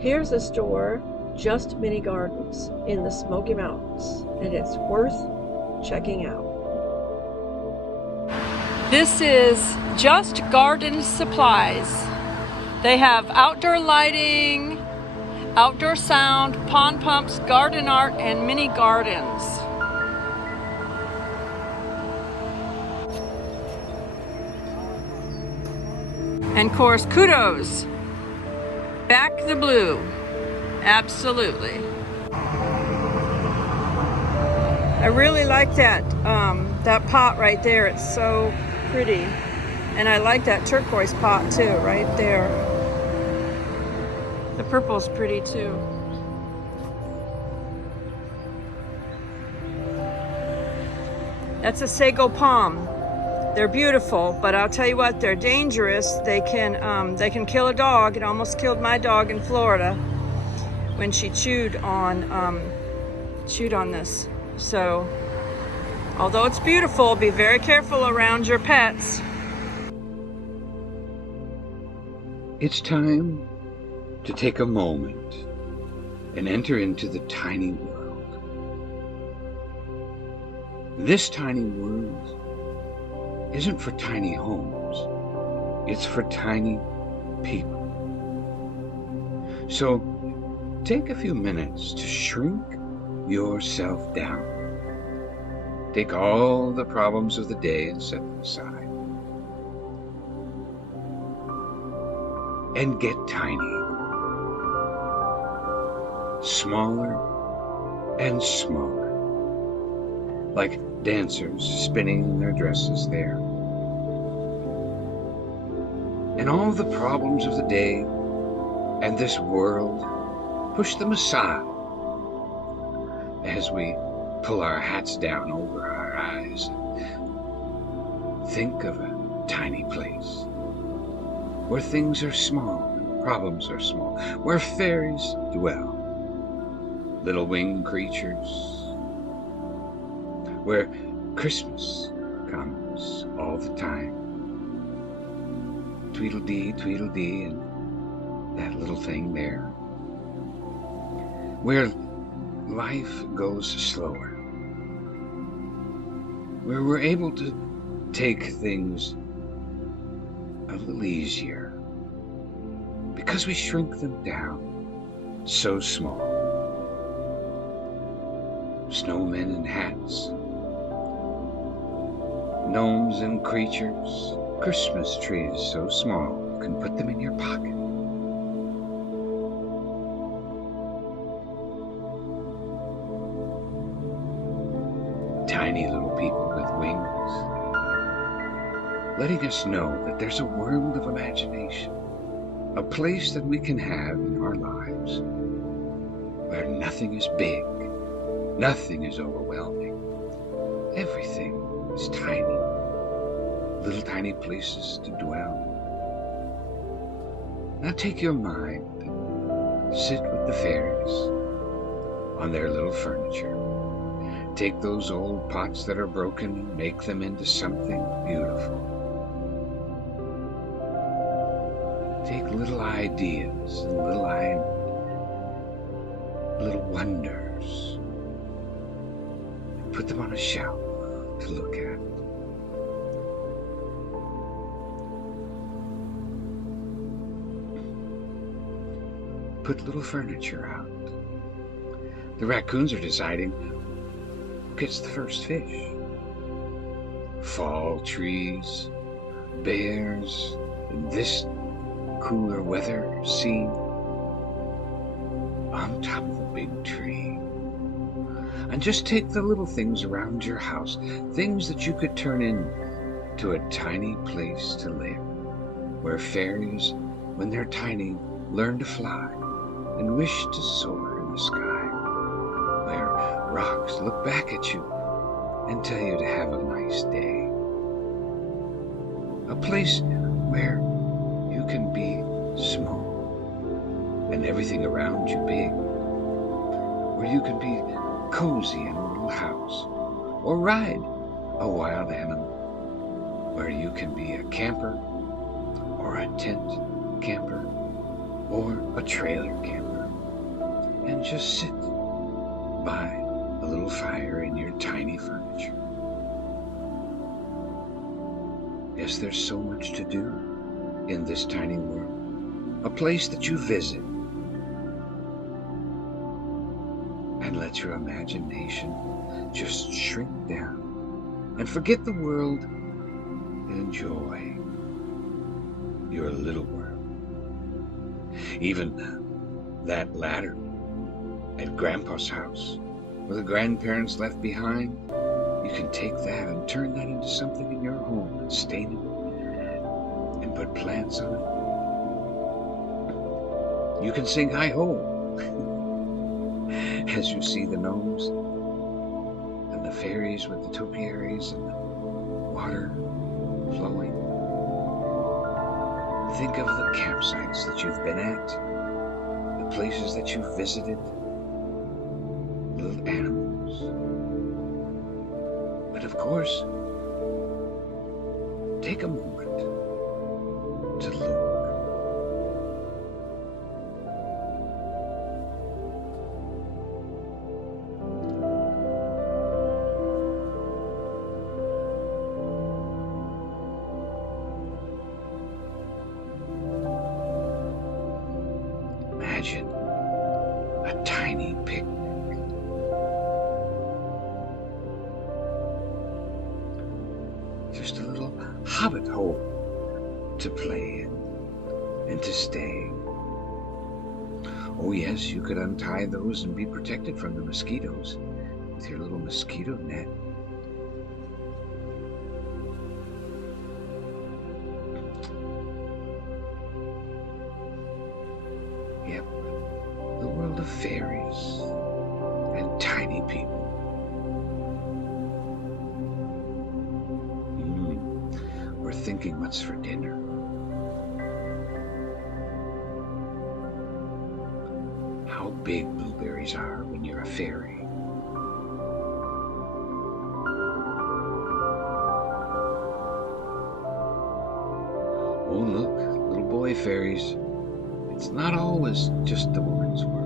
Here's a store, Just Mini Gardens in the Smoky Mountains, and it's worth checking out. This is Just Garden Supplies. They have outdoor lighting, outdoor sound, pond pumps, garden art, and mini gardens. And of course, kudos. Back the blue. Absolutely. I really like that pot right there. It's so pretty. And I like that turquoise pot too, right there. The purple's pretty too. That's a sago palm. They're beautiful, but I'll tell you what, they're dangerous. They can kill a dog. It almost killed my dog in Florida when she chewed on this. So, although it's beautiful, be very careful around your pets. It's time to take a moment and enter into the tiny world. This tiny world isn't for tiny homes, it's for tiny people. So take a few minutes to shrink yourself down. Take all the problems of the day and set them aside. And get tiny. Smaller and smaller. Like dancers spinning in their dresses there. And all the problems of the day and this world, push them aside as we pull our hats down over our eyes and think of a tiny place where things are small and problems are small, where fairies dwell, little winged creatures, where Christmas comes all the time. Tweedledee, Tweedledee, and that little thing there. Where life goes slower. Where we're able to take things a little easier. Because we shrink them down so small. Snowmen in hats. Gnomes and creatures. Christmas trees so small you can put them in your pocket. Tiny little people with wings, letting us know that there's a world of imagination, a place that we can have in our lives where nothing is big, nothing is overwhelming, everything is tiny, little tiny places to dwell. Now take your mind and sit with the fairies on their little furniture. Take those old pots that are broken and make them into something beautiful. Take little ideas and little wonders and put them on a shelf to look at. Put little furniture out. The raccoons are deciding who gets the first fish. Fall trees, bears, and this cooler weather scene on top of a big tree. And just take the little things around your house, things that you could turn into a tiny place to live, where fairies, when they're tiny, learn to fly and wish to soar in the sky, where rocks look back at you and tell you to have a nice day. A place where you can be small and everything around you big, where you can be cozy in a little house or ride a wild animal, where you can be a camper or a tent camper or a trailer camper. and just sit by a little fire in your tiny furniture. Yes, there's so much to do in this tiny world, a place that you visit and let your imagination just shrink down and forget the world and enjoy your little world. Even that ladder at Grandpa's house, where the grandparents left behind, you can take that and turn that into something in your home and stain it and put plants on it. You can sing hi-ho as you see the gnomes and the fairies with the topiaries and the water flowing. Think of the campsites that you've been at, the places that you've visited, little animals. But of course, take a moment to look. Imagine a tiny picnic. Just a little hobbit hole to play in and to stay. Oh yes, you could untie those and be protected from the mosquitoes with your little mosquito net. Yep, the world of fairies and tiny people. We're thinking what's for dinner. How big blueberries are when you're a fairy. Oh look, little boy fairies. It's not always just the woman's world.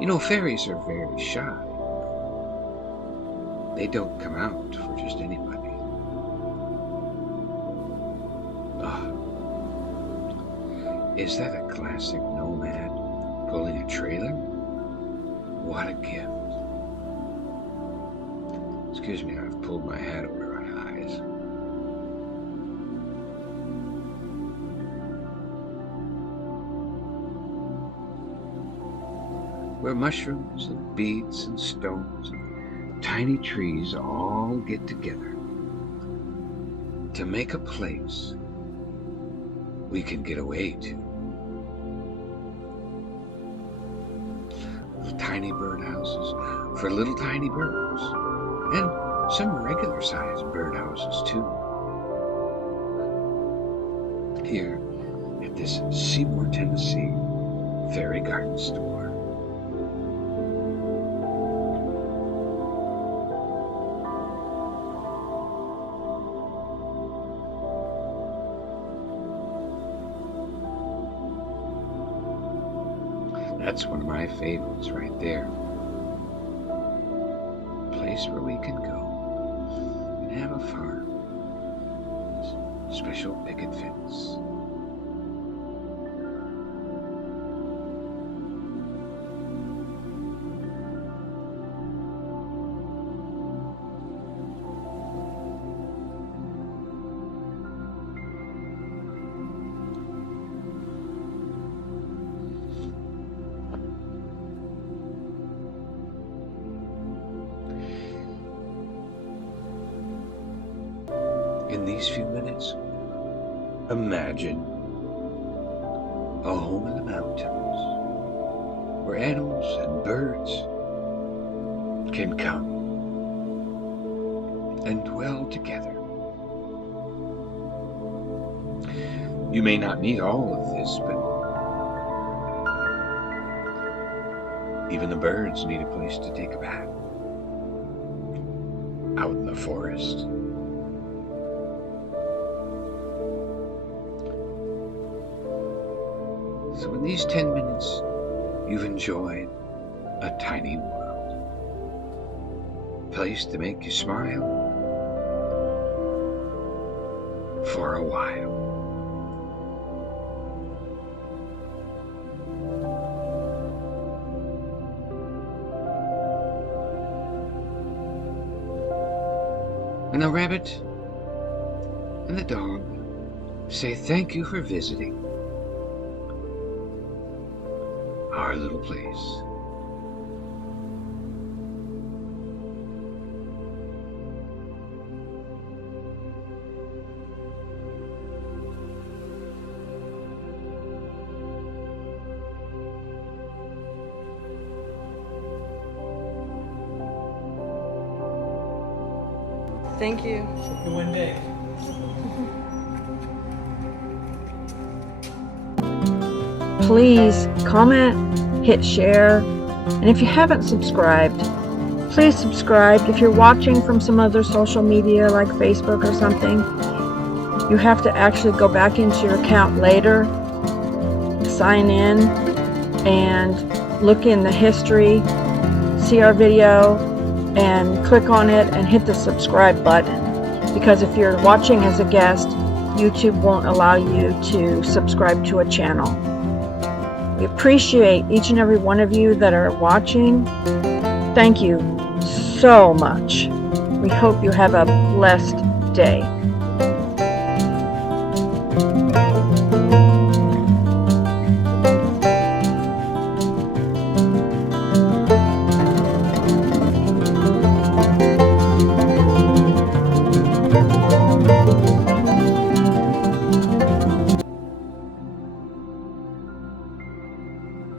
You know, fairies are very shy. They don't come out for just anybody. Is that a classic nomad pulling a trailer? What a gift. Excuse me, I've pulled my hat over my eyes. Where mushrooms and beads and stones and tiny trees all get together to make a place we can get away to. Little tiny birdhouses for little tiny birds, and some regular sized birdhouses too. Here at this Seymour, Tennessee fairy garden store. That's one of my favorites right there. A place where we can go and have a farm. Special picket fence. In these few minutes, imagine a home in the mountains where animals and birds can come and dwell together. You may not need all of this, but even the birds need a place to take a bath out in the forest. So in these 10 minutes, you've enjoyed a tiny world. A place to make you smile for a while. And the rabbit and the dog say thank you for visiting our little place. Thank you. Hope you win big. Please comment, hit share, and if you haven't subscribed, please subscribe. If you're watching from some other social media like Facebook or something, you have to actually go back into your account later, sign in, and look in the history, see our video, and click on it and hit the subscribe button, because if you're watching as a guest, YouTube won't allow you to subscribe to a channel. We appreciate each and every one of you that are watching. Thank you so much. We hope you have a blessed day.